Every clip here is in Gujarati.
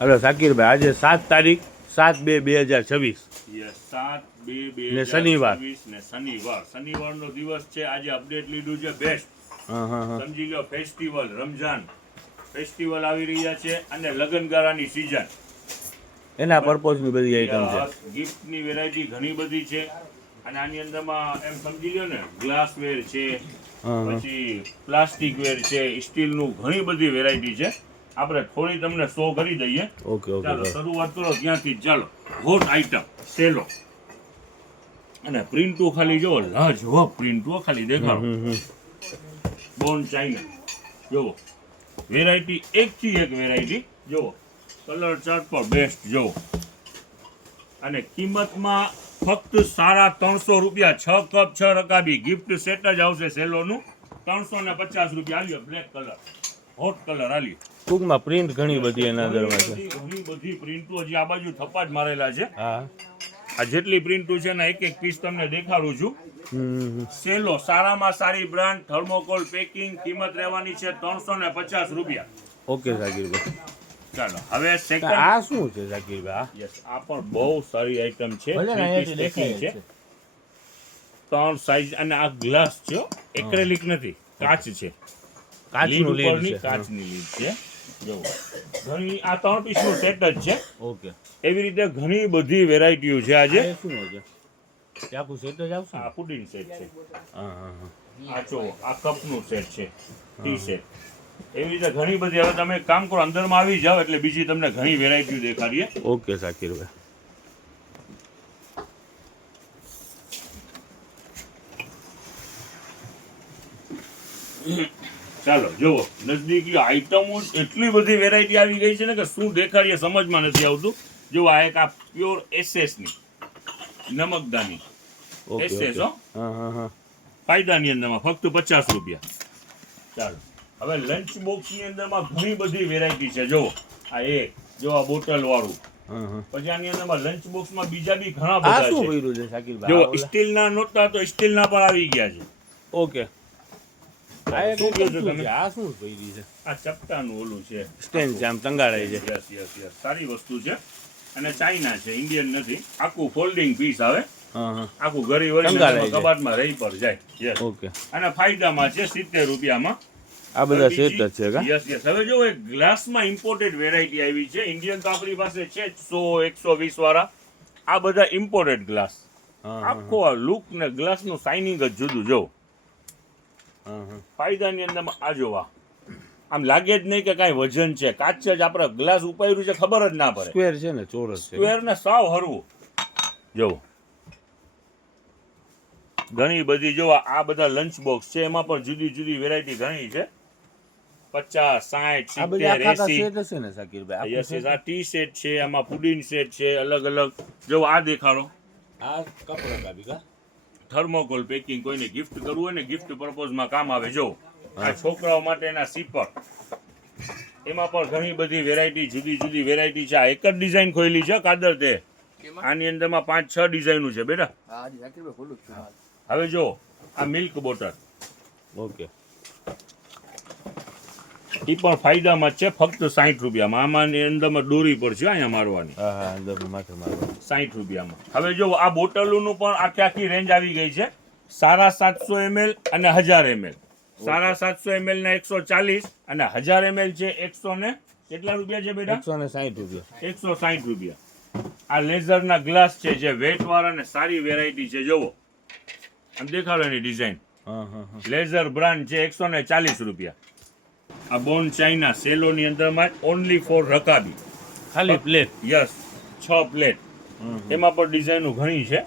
હલો સાકીરભાઈ, આજે 7 તારીખ 7/2/2026 7/2/2026 શનિવાર. ને શનિવારનો દિવસ છે. આજે અપડેટ લીધું છે બેસ્ટ. સમજી લો, ફેસ્ટિવલ રમઝાન ફેસ્ટિવલ આવી રહ્યા છે અને લગનગાળાની સીઝન. એના પર્પઝની બધી આઈટમ છે. ગિફ્ટની વેરાયટી ઘણી બધી છે અને આની અંદરમાં એમ સમજી લો ને, ગ્લાસવેર છે, પછી પ્લાસ્ટિક વેર છે, સ્ટીલનું ઘણી બધી વેરાયટી છે. આપણે થોડી તમને શો કરી દઈએ. ઓકે ઓકે, ચાલો શરૂઆત કરો ત્યાંથી. ચાલો, હોટ આઈટમ સેલો અને પ્રિન્ટો ખાલી જો લાજવાબ પ્રિન્ટો ખાલી દેખાડો. બોન ચાઇના જોવો, વેરાયટી એકથી એક વેરાયટી જોવો, કલર ચાર્ટ પર બેસ્ટ જોવો. અને કિંમતમાં ફક્ત ₹350. 6 કપ 6 રકાબી ગિફ્ટ સેટ જ આવશે સેલોનું. 350 આલ્યો. બ્લેક કલર, હોટ કલર આલ્યો. ટૂંકમાં પ્રિન્ટ ઘણી બધી એના અંદરમાં છે. ઘણી બધી પ્રિન્ટો હજી આ બાજુ થપ્પા જ મારેલા છે. હા, આ જેટલી પ્રિન્ટો છે ને એક એક પીસ તમને દેખાડું છું. સેલો સારામાં સારી બ્રાન્ડ, થર્મોકોલ પેકિંગ. કિંમત રહેવાની છે ₹350. ઓકે સાકીરભાઈ. ચાલો હવે સેકન્ડ. આ શું છે સાકીરભાઈ? યસ, આ પણ બહુ સારી આઈટમ છે. ભલે ને અહીંયાથી પેકિંગ છે, દેખાય 3 સાઈઝ. અને આ ગ્લાસ છે, એક્રેલિક નથી, કાચ છે. કાચનું લીડ ઉપરની છે. કાચની લીડ છે. જો ઘણી, આ 3 પીસનું સેટ જ છે. ઓકે. એવી રીતે ઘણી બધી વેરાયટીઓ છે આજે. આ શું છે? ચાકુ સેટ જ આવશે. આ પુડિંગ સેટ છે. હા હા હા. આ જો આ કપનું સેટ છે, ટી સેટ. એવી રીતે ઘણી બધી. હવે તમે એક કામ કરો, અંદરમાં આવી જાઓ એટલે બીજી તમને ઘણી વેરાયટીઓ દેખાડીએ. ઓકે સાકીરભાઈ. ચાલો જુઓ, નજદીકી આઈટમો એટલી બધી વેરાયટી આવી ગઈ છે ને કે શું દેખાડીએ સમજમાં નથી આવતું. જો આ એક આ પ્યોર એસએસની નમકદાની ઓકે એસએસ હો, હા હા હા. ફાયદાની અંદરમાં ફક્ત ₹50. ચાલો હવે લંચ બોક્સની અંદરમાં ઘણી બધી વેરાયટી છે. જુઓ આ એક, જો આ બોટલ વાળું. હા હા. પછી આની અંદરમાં લંચ બોક્સમાં બીજા બી ઘણા આ બધા શું છે. કર્યું છે સાકીરભાઈ? જો સ્ટીલના નહોતા તો સ્ટીલના પર આવી ગયા છે. ઓકે. આ એક શું કહો છો શું તમે? છે? આ શું કર્યું છે? આ ચપટાનું ઓલું છે, સ્ટેન્ડ છે, આમ ટંગાળાય છે. યસ યસ યસ, સારી વસ્તુ છે. અને ચાઇના છે, ઇન્ડિયન નથી. આખું ફોલ્ડિંગ પીસ આવે, હા હા. આખું ઘરી વળી ટંગાળાય છે. કબાટમાં રહી પર જાય. યસ. ઓકે. અને ફાયદામાં છે ₹70. આ બધા સેટ જ છે કા? Yes yes. હવે જો એક ગ્લાસમાં ઇમ્પોર્ટેડ વેરાયટી આવી છે. ઇન્ડિયન તો આપણી પાસે છે જ 100-120 વાળા. આ બધા ઇમ્પોર્ટેડ ગ્લાસ. હા હા આખો આ લુક ને ગ્લાસનું શાઇનિંગ જ જુદું. જો હા હા. ફાયદાની અંદરમાં આ જોવા, આમ લાગે જ નહીં કે કાંઈ વજન છે. કાચ જ આપણે ગ્લાસ ઉપાડ્યું છે, ખબર જ ના પડે. સ્ક્વેર છે ને, ચોરસ છે. સ્ક્વેર ને સાવ હરવું. જો ઘણી બધી. જો આ બધા લંચ બોક્સ છે, એમાં પણ જુદી જુદી વેરાયટી ઘણી છે. 50, 60, આ બધા 70, આખા 80. સેટ હશે ને સાકીરભાઈ? Yes yes. આ ટી સેટ છે, આમાં પુડિંગ સેટ છે, અલગ અલગ. જો આ દેખાડો, આ કપડા કાપી કા? Thermocol packing. કોઈને ગિફ્ટ કરવું હોય ને, ગિફ્ટ પર્પઝમાં કામ આવે. જો આ છોકરાઓ માટેના સીપર, એમાં પણ ઘણી બધી વેરાયટી, જુદી જુદી વેરાયટી છે. આ એક જ ડિઝાઇન ખોલી છે કાદર તે. આની અંદરમાં 5-6 ડિઝાઇનો છે બેટા. હવે જો આ મિલ્ક બોટલ, ઓકે. એ પણ ફાયદામાં જ છે, ફક્ત ₹60. આમાં અંદરમાં દોરી પર છે, અહીંયા મારવાની. હા હા, અંદર માથે મારો. ₹60. હવે જો આ બોટલોનું પણ આખી આખી રેન્જ આવી ગઈ છે. 750 ml અને 1000 ml. 750 ml ના 140 અને 1000 ml છે 100 ને કેટલા રૂપિયા છે બેટા? ₹160. ₹160. આ લેઝરના ગ્લાસ છે, જે વેટ વાળા ને સારી વેરાયટી છે. જોવો આમ દેખાડો એની ડિઝાઇન. હા હા હા. લેઝર બ્રાન્ડ છે, ₹140. આ બોન ચાઇના સેલોની અંદરમાં ઓનલી ફોર રકાબી. ખાલી પ્લેટ. Yes, 6 plate. એમાં પણ ડિઝાઇનો ઘણી છે.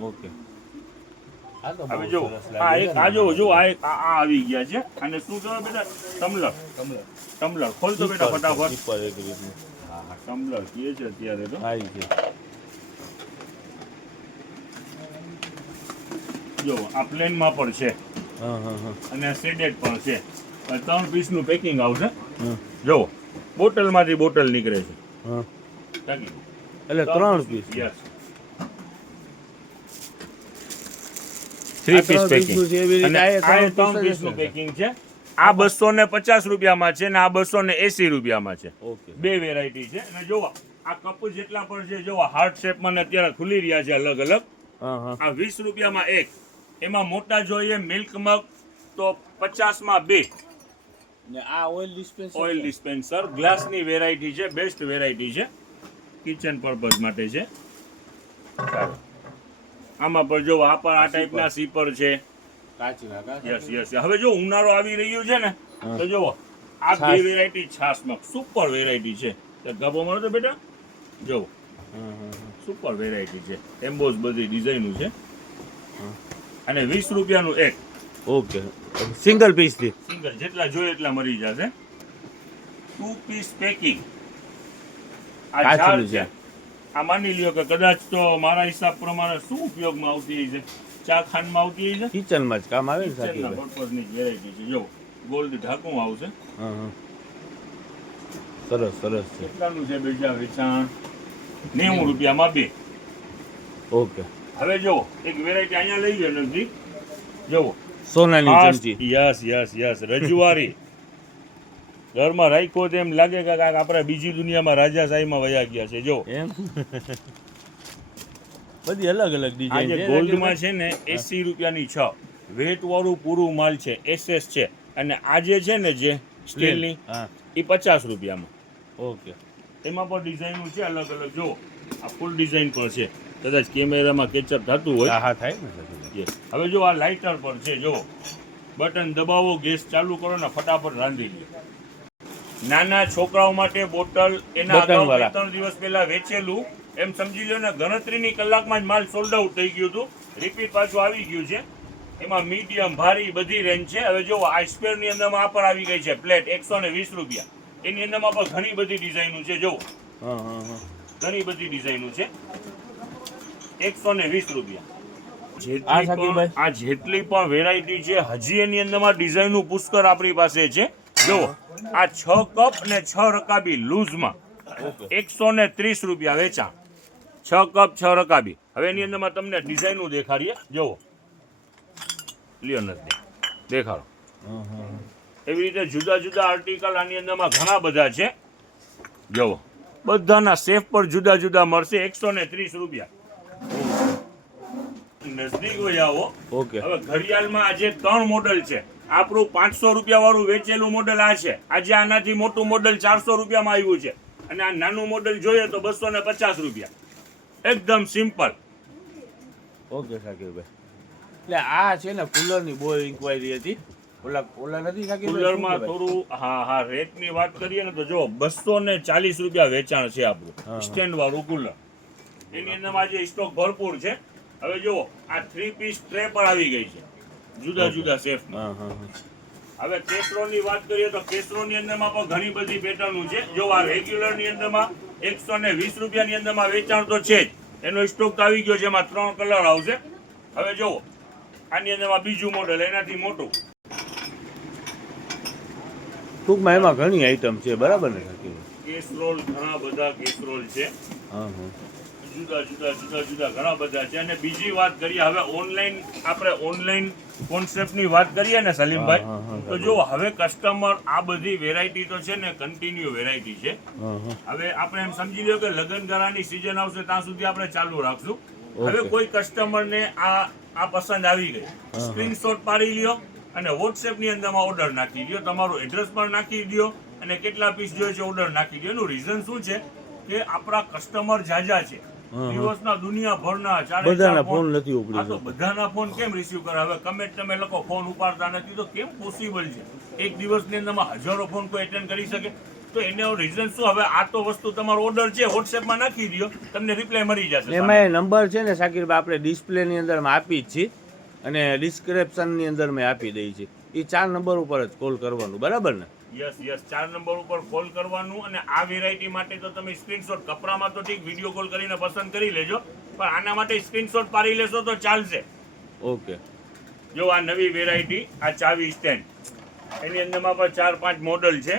ઓકે. આ તો હવે બહુ જો સરસ આ લાગે એક છે આ ને? જો જો આ એક આ આવી ગયા છે. અને શું કહેવાય બેટા? ટમ્બલર. ટમ્બલર ખોલ તો બેટા ફટાફટ. ટીપર એક રીતનું. હા હા, ટમ્બલર કહે છે અત્યારે તો. આવી છે. જો આ પ્લેનમાં પણ છે હા હા હા. અને સેડેડ પણ છે. 3 પીસનું પેકિંગ આવશે. હા જો બોટલમાંથી બોટલ નીકળે છે. હા. ટકી. એટલે 3 પીસ. યસ. 3 piece packing. છે એવી રીતે. અને આ આ ત્રણ 3 piece જ પીસનું હશે. પેકિંગ છે. આ 250 રૂપિયામાં છે ને આ 280 રૂપિયામાં છે. ઓકે. બે વેરાયટી છે. અને જોવા આ કપ જેટલા પણ છે, જોવા હાર્ટ શેપમાં ને અત્યારે ખુલી રહ્યા છે અલગ અલગ. આ 20 રૂપિયામાં એક. એમાં મોટા જોઈએ મિલ્ક મગ તો 50માં બે. ને આ ઓઇલ ડિસ્પેન્સર. ઓઇલ ડિસ્પેન્સર ગ્લાસની વેરાયટી છે, બેસ્ટ વેરાયટી છે, કિચન પર્પઝ માટે છે. ચાલો આમાં પણ જો આ પણ આ ટાઈપના સીપર છે. Yes yes. હવે જો ઉનાળો આવી રહ્યો છે ને તો જો આ બે વેરાયટી છાસમાં સુપર વેરાયટી છે. ગાભો મળો તો બેટા જો સુપર વેરાયટી છે. એમ્બોઝ બધી ડિઝાઇનો છે. અને 20 રૂપિયાનું એક. ઓકે. સિંગલ પીસ થી સિંગલ જેટલા જોઈએ એટલા મળી જશે. 2 પીસ પેકિંગ. આ ચાર છે. આ માની લ્યો કે કદાચ તો મારા હિસાબ પ્રમાણે શું ઉપયોગમાં આવતી છે? ચા ખાંડમાં આવતી છે, કિચનમાં જ કામ આવે ને સાચી કિચનના પર્પઝની વેરાયટી છે. જો ગોલ્ડ ઢાંકું આવશે. સરસ સરસ છે. કેટલાનું છે બીજા વેચાણ? 90 રૂપિયામાં બે. ઓકે. હવે જો એક વેરાયટી અહીંયા લઈ ગયો નથી. જો સોનાની ચમચી. Yes yes yes. રજવારી ઘરમાં રાખ્યો તો એમ લાગે કે આપણે બીજી દુનિયામાં રાજાશાહીમાં વયા ગયા છે. જો એમ બધી અલગ અલગ ડિઝાઇન આજે છે. ગોલ્ડમાં છે ને 80 રૂપિયાની 6 વેટ વાળું પૂરું માલ છે, SS છે. અને આજે છે ને જે સ્ટીલની એ 50 રૂપિયામાં. ઓકે. એમાં પણ ડિઝાઇનો છે અલગ અલગ. જો આ ફૂલ ડિઝાઇન પણ છે. કદાચ કેમેરામાં કેચઅપ થતું હોય. હા થાય ને. યસ. હવે જો આ લાઇટર પર છે. જો બટન દબાવો, ગેસ ચાલુ કરો ને ફટાફટ રાંધી લો. નાના છોકરાઓ માટે બોટલ એના અગાઉ 3 દિવસ પહેલા વેચેલું એમ સમજી લો ને, ગણતરીની કલાકમાં જ માલ સોલ્ડ આઉટ થઈ ગયું હતું. રિપીટ પાછું આવી ગયું છે. એમાં મીડિયમ ભારી બધી રેન્જ છે. હવે જો આઈસ્પેર ની અંદરમાં આ પણ આવી ગઈ છે પ્લેટ 120 રૂપિયા. એની અંદરમાં પણ ઘણી બધી ડિઝાઇનો છે. જો ઘણી બધી ડિઝાઇનો છે. 120 રૂપિયા. આ જેટલી પણ વેરાયટી છે હજી એની અંદરમાં ડિઝાઇનો પુષ્કળ આપણી પાસે છે. જો આ 6 કપ અને 6 રકાબી લૂઝમાં 130 રૂપિયા વેચાણ. 6 કપ 6 રકાબી. હવે એની અંદરમાં તમને ડિઝાઇનો દેખાડીએ. જોવો લ્યો નથી દેખાડો. એવી રીતે જુદા જુદા આર્ટિકલ આની અંદરમાં ઘણા બધા છે. જોવો બધાના સેફ પર જુદા જુદા મળશે. 130 રૂપિયા. નજદીક હોય આવો. ઓકે. હવે ઘડિયાળમાં આજે 3 મોડલ છે. આપણું 500 રૂપિયા વાળું વેચેલું મોડલ આ છે. આજે આનાથી મોટું મોડલ 400 રૂપિયામાં આવ્યું છે. અને આ નાનું મોડલ જોઈએ તો 250 રૂપિયા. એકદમ સિમ્પલ. ઓકે શાકીરભાઈ. એટલે આ છે ને કુલરની બહુ ઇન્ક્વાયરી હતી. ઓલા નથી શાકીરભાઈ? કુલરમાં થોડું હા રેટની વાત કરીએ ને તો જો 240 રૂપિયા વેચાણ છે આપણું સ્ટેન્ડ વાળું કુલર. એની અંદર આજે સ્ટોક ભરપૂર છે. હવે જો આ 3 પીસ ટ્રે પર આવી ગઈ છે જુદા જુદા શેફમાં. હવે કેસરોની વાત કરીએ તો કેસરોની અંદરમાં પણ ઘણી બધી પેટર્નો છે. જો આ રેગ્યુલરની અંદરમાં 120 રૂપિયાની અંદરમાં વેચાણ તો છે જ. એનો સ્ટોક તો આવી ગયો છે. એમાં 3 કલર આવશે. હવે જો આની અંદરમાં બીજું મોડલ એનાથી મોટું. ટૂંકમાં એમાં ઘણી આઈટમ છે. બરાબર ને શાકીરભાઈ? કેસરોલ ઘણા બધા કેસરોલ છે. જુદા ઘણા બધા છે. અને બીજી વાત કરીએ હવે ઓનલાઈન કોન્સેપ્ટની વાત કરીએ ને સલીમભાઈ, તો જો હવે કસ્ટમર આ બધી વેરાયટી તો છે ને કન્ટિન્યુ વેરાયટી છે. હવે આપણે એમ સમજી લો કે લગનગાળાની સિઝન આવશે ત્યાં સુધી આપણે ચાલુ રાખશું. હવે કોઈ કસ્ટમરને આ પસંદ આવી ગઈ, સ્ક્રીનશોટ પાડી લ્યો અને WhatsApp ની અંદરમાં ઓર્ડર નાખી દો. તમારું એડ્રેસ પણ નાખી દો અને કેટલા પીસ જોઈએ છે ઓર્ડર નાખી દો. એનું રીઝન શું છે કે આપણા કસ્ટમર જાજા છે. દિવસના દુનિયાભરના બધાના ફોન નથી ઉપડી. તો બધાના ફોન કેમ રિસીવ કરે? હવે કમેન્ટ તમે લોકો ફોન ઉપાડતા નથી તો કેમ પોસિબલ છે? એક દિવસની અંદરમાં હજારો ફોન કોઈ એટેન્ડ કરી શકે? તો એનો રીઝન શું? હવે આ તો વસ્તુ તમારો ઓર્ડર છે WhatsAppમાં નાખી દો, તમને રિપ્લાય મળી જશે. એમાં નંબર છે ને શાકીરભાઈ આપણે ડિસ્પ્લેની અંદરમાં આપી જ છીએ અને ડિસ્ક્રિપ્શનની અંદર મેં આપી દઈ છે. એ 4 નંબર ઉપર જ કોલ કરવાનું. બરાબર ને? યસ 4 નંબર ઉપર કોલ કરવાનું. અને આ વેરાયટી માટે તો તમે સ્ક્રીનશોટ, કપડામાં તો ઠીક વિડીયો કોલ કરીને પસંદ કરી લેજો, પણ આના માટે સ્ક્રીનશોટ પાડી લેશો તો ચાલશે. ઓકે. જો આ નવી વેરાયટી, આ ચાવી સ્ટેન્ડ, એની અંદરમાં પણ 4-5 મોડલ છે.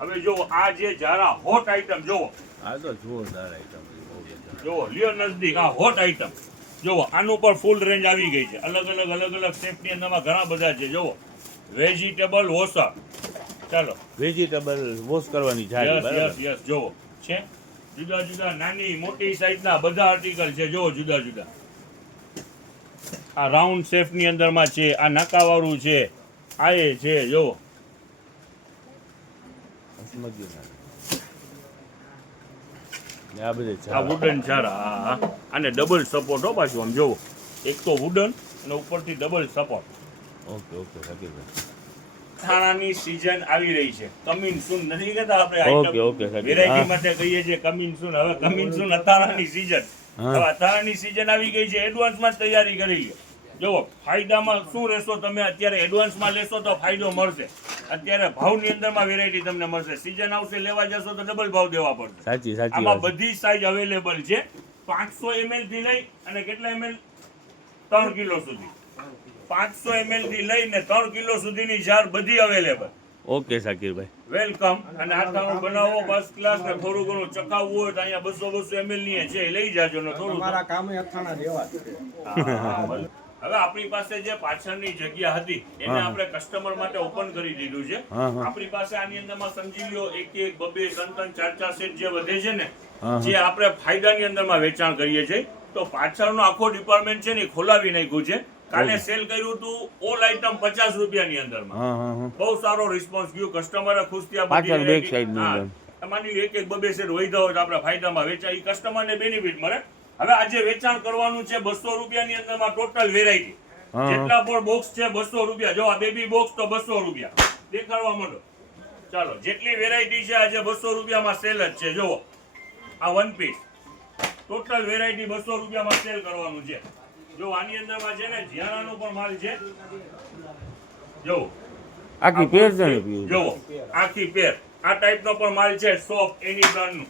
હવે જો આ જે જારા હોટ આઈટમ, જો આ તો જોરદાર આઈટમ. જો લ્યો નજદીક, આ હોટ આઈટમ જો આનું પર ફૂલ રેન્જ આવી ગઈ છે. અલગ અલગ શેપની અંદરમાં ઘણા બધા છે. જો વેજીટેબલ વોશર. ચાલો વેજીટેબલ વોશ કરવાની જાળી, યસ બરાબર? યસ યસ જોવો છે જુદા જુદા નાની મોટી સાઈઝના બધા આર્ટિકલ છે જોવો જુદા જુદા. આ રાઉન્ડ શેફની અંદરમાં છે, આ નાકાવાળું છે, આ એ છે જોવો. સમજ્યું ને? ને આ બધે આ વુડન ચારા આને ડબલ સપોર્ટ હો પાછું આમ જોવો. એક તો વુડન અને ઉપરથી double support. Okay okay Shakirbhai. અથાણાની સીઝન આવી રહી છે. કમિંગ સૂન નથી કહેતા આપણે okay item okay Shakir. Variety હા, માટે કહીએ છીએ કમિંગ સૂન. હવે કમિંગ સૂન અથાણાની સીઝન. હા. હવે અથાણાની સીઝન આવી ગઈ છે, એડવાન્સમાં જ તૈયારી કરી લો. જુઓ ફાયદામાં શું રહેશો તમે અત્યારે એડવાન્સમાં લેશો તો ફાયદો મળશે. અત્યારે ભાવની અંદરમાં વેરાયટી તમને મળશે. સીઝન આવશે લેવા જશો તો ડબલ ભાવ દેવા પડશે. સાચી સાચી આમાં વાત. બધી સાઈઝ અવેલેબલ છે. 500 ml થી લઈ અને કેટલા ml 3 કિલો સુધી. 500 ml થી લઈને 3 કિલો સુધીની જાર બધી અવેલેબલ. ઓકે શકીરભાઈ. વેલકમ. અને આથાણું બનાવો ફર્સ્ટ ક્લાસ ને થોડું ઘણું ચખાવવું હોય તો અહીંયા 200 ml ની છે લઈ જાજો ને થોડું. તમારા કામે અથાણા જેવા જ છે. હા. હવે આપણી પાસે જે પાછળની જગ્યા હતી એને હા. આપણે કસ્ટમર માટે ઓપન કરી દીધું છે. હા, હા. આપણી પાસે આની અંદરમાં સમજી લ્યો એક એક બબે ત્રણ ચાર સેટ જે વધે છે ને હા, જે આપણે ફાયદાની અંદરમાં વેચાણ કરીએ છીએ. તો પાછળનો આખો ડિપાર્ટમેન્ટ છે ને એ ખોલાવી નાખ્યું છે. કાલે સેલ કર્યું હતું ઓલ આઈટમ 50 રૂપિયાની અંદરમાં. હા હા હા. બહુ સારો રિસ્પોન્સ ગયો. કસ્ટમરે ખુશ થયા. પાછળ back side ની અંદર. તમારી એક એક બબે સેટ વૈધા હોય તો આપણે ફાયદામાં વેચાય. કસ્ટમરને બેનિફિટ મળે. હવે આજે વેચાણ કરવાનું છે 200 રૂપિયાની અંદરમાં ટોટલ વેરાયટી. હા. જેટલા પણ બોક્સ છે 200 રૂપિયા. જો આ બેબી બોક્સ તો 200 રૂપિયા. દેખાડવા માંડો. ચાલો જેટલી વેરાયટી છે આજે 200 રૂપિયામાં સેલ જ છે. જુઓ આ વન પીસ ટોટલ વેરાયટી 200 રૂપિયામાં સેલ કરવાનું છે. જો આની અંદરમાં છે ને જીયાણાનો પણ માલ છે. જો આખી પેર છે ને પીવું. જુઓ આખી પેર આ ટાઈપનો પણ માલ છે. સોપ એની બ્રાન્ડનું.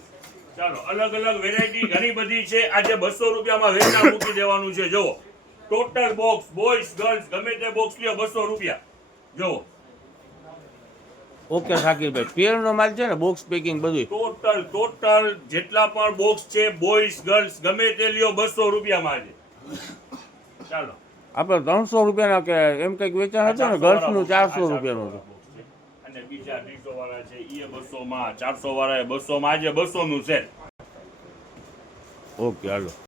ચાલો અલગ અલગ વેરાયટી ઘણી બધી છે. આજે 200 રૂપિયામાં વેચાણ મૂકી દેવાનું છે. જુઓ ટોટલ બોક્સ બોયઝ ગર્લ્સ ગમે તે બોક્સ લ્યો 200 રૂપિયા. જુઓ ઓકે શકીરભાઈ. પેરનો માલ છે ને બોક્સ પેકિંગ બધું. ટોટલ જેટલા પણ બોક્સ છે બોયઝ ગર્લ્સ ગમે તે લ્યો 200 રૂપિયામાં છે. ચાલો આપણે 300 રૂપિયાના કે એમ કંઈક વેચાણ હતું ને ગર્લ્સનું 400 રૂપિયાનું હતું. અને બીજા 200 વાળા છે એ 200 માં 400 વાળા 200 માં આજે 200 નું છે. ઓકે હાલો.